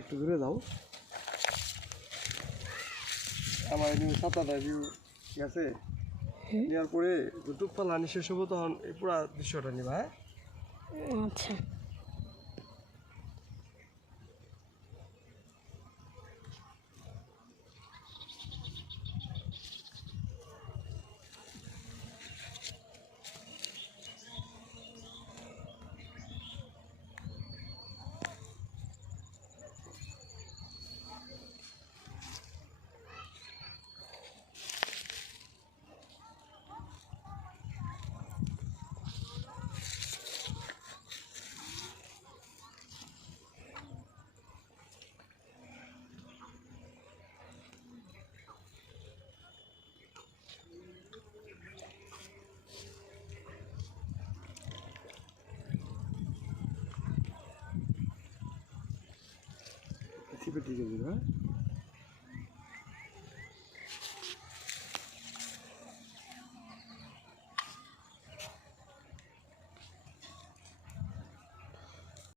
একটু দূরে যাও। আমার সাঁতারটা ঠিক আছে নেওয়ার পরে যতটুক পালানি শেষ হবো তখন এই পুরা দৃশ্যটা নিবা। হ্যাঁ আচ্ছা ঠিক আছে। হ্যাঁ